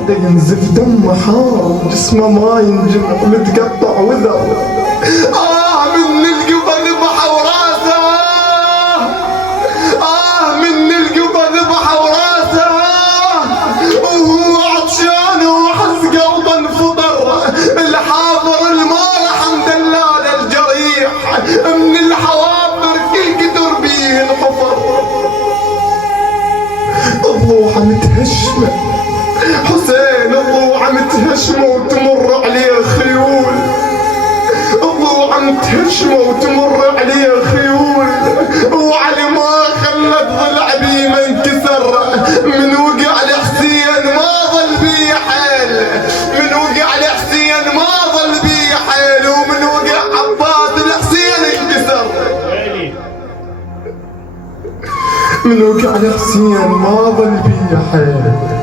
وحده ينزف دمه حار وجسمه ما ينجمع متقطع وذر. من القفا ذبح وراسه، من القفا ذبح وراسه، وهو عطشان وحس قلبه انفطر. الحافر المارح مدلال الجريح، من الحوافر كل كدر بيه الحفر. الضوحة متهشمة حسين، الضوحة متهشمة وتمر عليه خيول. الضوحة متهشمة وتمر عليه خيول، وعلي ما خلت ضلع بيه ما انكسر. من وقع لحسين ما ظل بيه حيل، من وقع لحسين ما ظل بيه حيل، ومن وقع عباس لحسين انكسر. من وقع لحسين ما ظل بيه حيل.